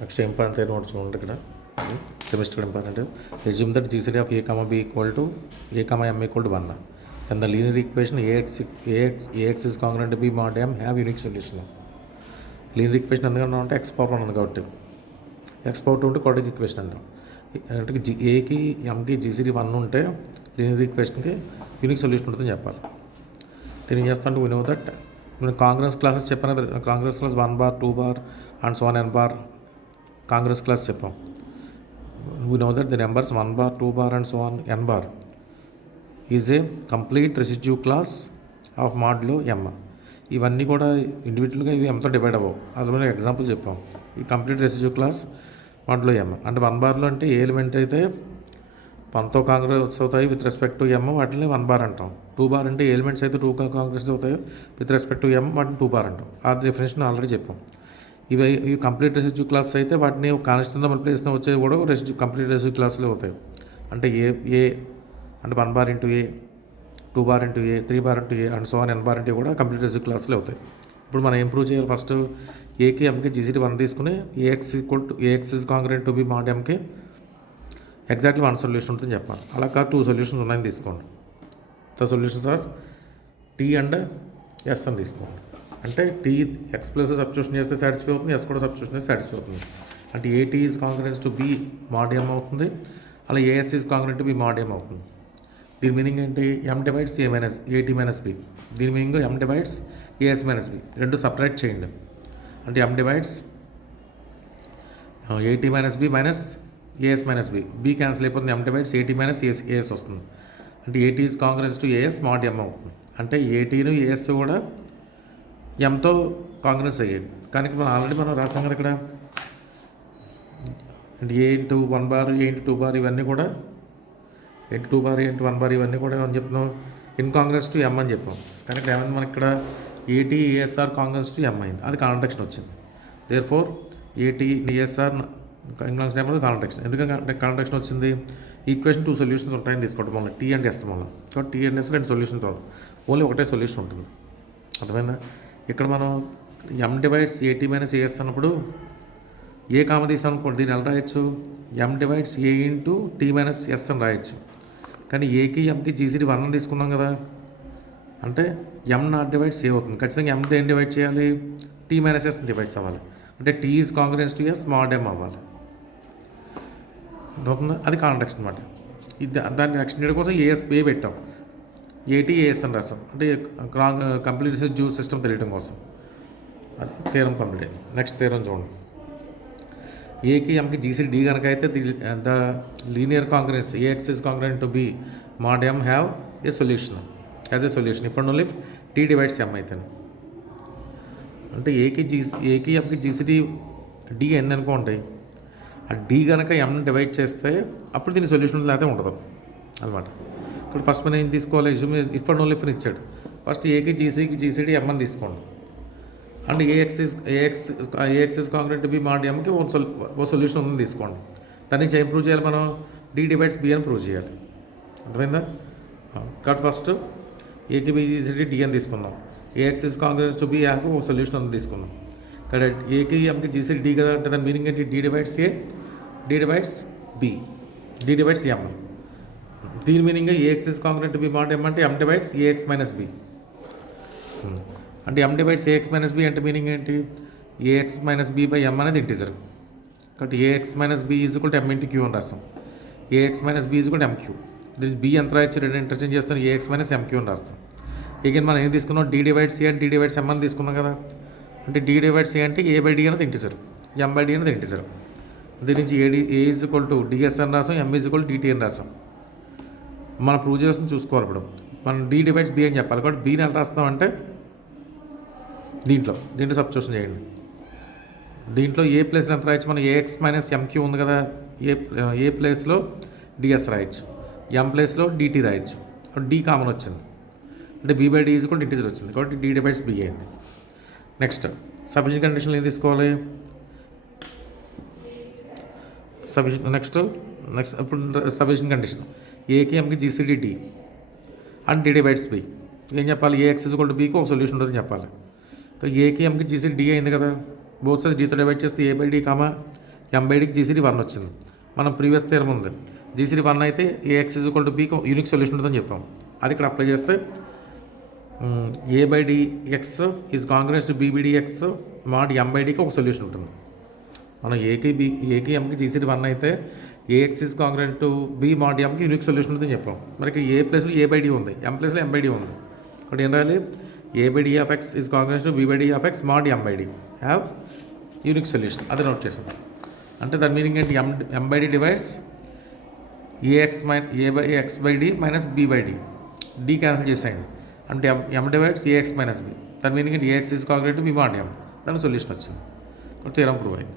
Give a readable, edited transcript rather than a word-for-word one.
Next important notes చూడండి ఇక్కడ semester important. Assume that GCD of a comma b equal to a comma m equal to 1. Then the linear equation ax is congruent to b mod m have unique solution. Linear equation ఎందుకంటే అంటే X power 1 ఉంది కాబట్టి X power 2 ఉంటే quadratic equation అంటాం. అంటే ఏకి ఎంకి GCD 1 ఉంటే లీనియర్ ఈక్వేషన్కి యూనిక్ సొల్యూషన్ ఉంటుందని చెప్పాలి. దీన్ని ఏం చేస్తాను వీ నో దట్ నేను కాంగ్రెస్ క్లాసెస్ చెప్పాను కదా, congruence class 1 bar 2 bar and so on n bar congruence class చెప్పాం. We know that the numbers 1 bar 2 bar and so on n bar is a complete residue class of మాడ్లో m. ఇవన్నీ కూడా ఇండివిజువల్గా ఇవి ఎంతో divide అవ్వవు. అందులో example చెప్పాం. ఈ కంప్లీట్ రెసిడ్యూ క్లాస్ మాడ్లో ఎమ్ అంటే 1 బార్లో అంటే ఏ ఎలిమెంట్ అయితే 1తో కాంగ్రెస్ అవుతాయి విత్ రెస్పెక్ట్ టు ఎమ్ వాటిని 1 బార్ అంటాం. 2 బార్ అంటే ఎలిమెంట్స్ అయితే 2 కాంగ్రెస్ అవుతాయో విత్ రెస్పెక్ట్ టు ఎమ్ వాటిని 2 బార్ అంటాం. ఆ డెఫినేషన్ ఆల్రెడీ చెప్పాం. ఇవి కంప్లీట్ రెసిడ్యూ క్లాస్ అయితే వాటిని కాన్స్టెంట్తో మల్టిప్లికేషన్ వచ్చేవి కూడా కంప్లీట్ రెసిడ్యూ క్లాస్లో అవుతాయి. అంటే ఏ అంటే 1 bar into A, 2 bar into A, 3 bar into A and so on n bar into కూడా కంప్లీట్ రెసిడ్యూ క్లాస్లో అవుతాయి. ఇప్పుడు మనం ఇంప్రూవ్ చేయాలి. ఫస్ట్ ఏకి ఎంకి జీసీడీ 1 తీసుకుని ax is congruent to b mod ఎంకి ఎగ్జాక్ట్లీ 1 సొల్యూషన్ ఉంటుందని చెప్పాలి. అలా కాదు 2 సొల్యూషన్స్ ఉన్నాయని తీసుకోండి. The solutions are t and s అని తీసుకోండి. అంటే టీ ఎక్స్ ప్లస్ సబ్స్టిట్యూషన్ చేస్తే సాటిస్ఫై అవుతుంది, ఎస్ కూడా సబ్స్టిట్యూషన్ చేస్తే సాటిస్ఫై అవుతుంది. అంటే ఏటీ is congruent to b mod ఎం అవుతుంది, అలా as is congruent to b mod ఎం అవుతుంది. దీని మీనింగ్ ఏంటి? ఎం డివైడ్స్ ఏటీ మైనస్ బి. దీని meaning M divides A S minus B. రెండు సపరేట్ చేయండి. అంటే ఎం డివైడ్స్ ఏటీ minus B minus A S minus B. B cancel అయిపోతుంది. ఎం డివైడ్స్ ఏటీ మైనస్ ఏఎస్ వస్తుంది. అంటే ఏటీ is congruent to A S mod ఎం అవుతుంది. అంటే ఏటీను ఏఎస్ కూడా ఎంతో కాంగ్రెస్ అయ్యాయి. కానీ మనం ఆల్రెడీ రాసాం కదా ఇక్కడ. అంటే ఏ ఇంటూ 1 బార్, ఏ ఇంటూ 2 బార్ ఇవన్నీ కూడా ఇంటూ 2 బార్, ఇంటూ 1 బార్ ఇవన్నీ కూడా అని చెప్తున్నాం ఇన్ కాంగ్రెస్ టు ఎం అని చెప్పాం. కానీ ఇక్కడ ఏమైంది మనకి ఇక్కడ ఏటీ ఏఎస్ఆర్ కాంగ్రెస్ టు ఎం అయింది. అది కాంట్రాక్షన్ వచ్చింది. దేర్ ఫోర్ ఏటీ ఏఎస్ఆర్ ఇంగ్లాంగ్స్ టైంలో కాంట్రాక్షన్. ఎందుకంటే కాంట్రాక్షన్ వచ్చింది? ఈక్వేషన్ 2 సొల్యూషన్స్ ఉంటాయని తీసుకోవడం వల్ల టీ అండ్ ఎస్ వల్ల. కాబట్టి టీ అండ్ ఎస్ 2 సొల్యూషన్స్ రావు, ఓన్లీ ఒకటే సొల్యూషన్ ఉంటుంది. అర్థమైందా? ఇక్కడ మనం ఎం డివైడ్స్ ఏటీ మైనస్ ఏఎస్ అన్నప్పుడు ఏ కామ తీసాం అనుకోండి, దీన్ని ఎలా రాయొచ్చు? M divides A into T minus S అని రాయొచ్చు. కానీ ఏకి ఎంకి జీసీడీ 1 అని తీసుకున్నాం కదా, అంటే ఎం నాట్ డివైడ్స్ ఏ అవుతుంది. ఖచ్చితంగా ఎంతో ఏం డివైడ్ చేయాలి? టీ మైనస్ ఎస్ డివైడ్స్ అవ్వాలి. అంటే t is congruence to s mod m అవ్వాలి. అర్థమవుతుందా? అది కాంట్రాక్షన్ అనమాట. దాన్ని నెక్స్ట్ చేయడం కోసం ఏ పెట్టాం, ఏటీ ఏఎస్ అని రాస్తాం. అంటే కంప్లీట్ రెసిడ్యూ సిస్టమ్ తెలియడం కోసం. అది థీరం కంప్లీట్ అయింది. నెక్స్ట్ థీరం చూడండి. ఏకి ఎంకి జీసీడీ డి కనుక అయితే the linear congruence ax is congruent to b mod m have a solution as a solution if and only if t divides m అయితే. అంటే ఏకి ఎంకి జీసీడీ డి ఏందనుకోండి, ఆ డి కనుక ఎం డివైడ్ చేస్తే అప్పుడు దీని సొల్యూషన్ లేకపోతే ఉండదు అనమాట. ఇక్కడ ఫస్ట్ మనం ఏం తీసుకోవాలి? ఇఫ్ అండ్ ఓన్లీ ఇఫ్ ఇచ్చాడు. ఫస్ట్ ఏకి జీసీడీ ఎం అని తీసుకోండి. And ax is congruent to b mod ఎంకి ఓ సొల్యూషన్ ఉందని తీసుకోండి. దాని నుంచి ఏం ప్రూవ్ చేయాలి మనం? డి డివైడ్స్ బి అని ప్రూవ్ చేయాలి. అర్థమైందా? కాబట్టి ఫస్ట్ ఏకి బి జీసీడీ డి అని తీసుకుందాం. Ax is congruent to b యాకి ఓ సొల్యూషన్ అని తీసుకుందాం. కరెక్ట్. ఏకి ఎంకి జీసీడీ డి కదా, అంటే దాని మీనింగ్ ఏంటి? D divides a, d divides b, d divides m. దీని meaning ax is congruent to b mod m అంటే ఎం డివైడ్స్ ఏఎక్స్ మైనస్ బి. అంటే ఎం డివైడ్స్ ఏఎక్స్ మైనస్ బి అంటే మీనింగ్ ఏంటి? Ax minus b by m అనేది integer. కాబట్టి ax minus b is equal to m into q అని రాస్తాం. Ax minus b is equal to mq. దీనికి b ఎంత రాయొచ్చు? రెండు ఇంటర్చేంజ్ చేస్తాం, ఏఎక్స్ మైనస్ ఎంక్యూ అని రాస్తాం. అగైన్ మనం ఏం తీసుకున్నాం? D divides a and d divides m అని తీసుకున్నాం కదా. అంటే డి డివైడ్స్ ఏ అంటే ఏ బై డి అనేది ఇంటిజర్, ఎం బై డి అనేది ఇంటిజర్. దీని నుంచి a is equal to ds అని రాసాం, m is equal to dt అని రాసాం. మనం ప్రూవ్ చేస్తుంది చూసుకోవాలి. ఇప్పుడు మనం డి డివైడ్స్ బి అని చెప్పాలి. కాబట్టి బీని ఎలా రాస్తాం అంటే దీంట్లో సబ్స్టిట్యూషన్ చేయండి. దీంట్లో ఏ ప్లేస్లో ఎంత రాయొచ్చు? మనం ఏఎక్స్ మైనస్ ఎంక్యూ ఉంది కదా, ఏ ప్లేస్లో డిఎస్ రాయొచ్చు, ఎం ప్లేస్లో డిటీ రాయొచ్చు. డి కామన్ వచ్చింది. అంటే బీ బై డి ఈజ్ కూడా ఇంటిజర్ వచ్చింది. కాబట్టి డి డివైడ్స్ బి అయింది. నెక్స్ట్ సఫిషియెంట్ కండిషన్లో ఏం తీసుకోవాలి? నెక్స్ట్ ఇప్పుడు సఫిషియెంట్ కండిషన్ ఏకి ఎంకి GCD d and d divides b. ఏం చెప్పాలి? ఏఎక్స్ ఇస్ ఈక్వల్ టు బీకి ఒక సొల్యూషన్ ఉంటుందని చెప్పాలి. ఏకి ఎంకి జీసీడీ డి అయింది కదా, బోత్ సైడ్స్ డీతో డివైడ్ చేస్తే a by d comma m by డికి జీసీడీ 1 వచ్చింది. మనం ప్రీవియస్ థియరం ఉంది, జీసీడీ 1 అయితే ఏఎక్స్ ఈజ్ ఈక్వల్ టు బీకి యూనిక్ సొల్యూషన్ ఉంటుందని చెప్పాం. అది ఇక్కడ అప్లై చేస్తే a by d x is congruence to b by d x mod m by డికి ఒక సొల్యూషన్ ఉంటుంది. మనం ఏకి ఎంకి జీసీడీ 1 అయితే ax is congruent to b mod ఎంకి యూనిక్ సొల్యూషన్ ఉంటుందని చెప్పాం. మరి ఇక్కడ ఏ ప్లేస్లో ఏ బై డి ఉంది, ఎం ప్లేస్లో ఎం బై డి ఉంది. ఇక్కడ ఏం రాయాలి, a by d of x is congruence to b by d of x mod m by d have unique solution. అది నోట్ చేసాం. అంటే దాని మీనింగ్ ఏంటి, m by d divides a by x by d minus b by d, d cancel చేసేయండి. అంటే ఎం divides ax minus b. దాని meaning ఏంటి, ax is congruent to b mod m. దాని సొల్యూషన్ వచ్చింది. థియరం ప్రూవ్ అయింది.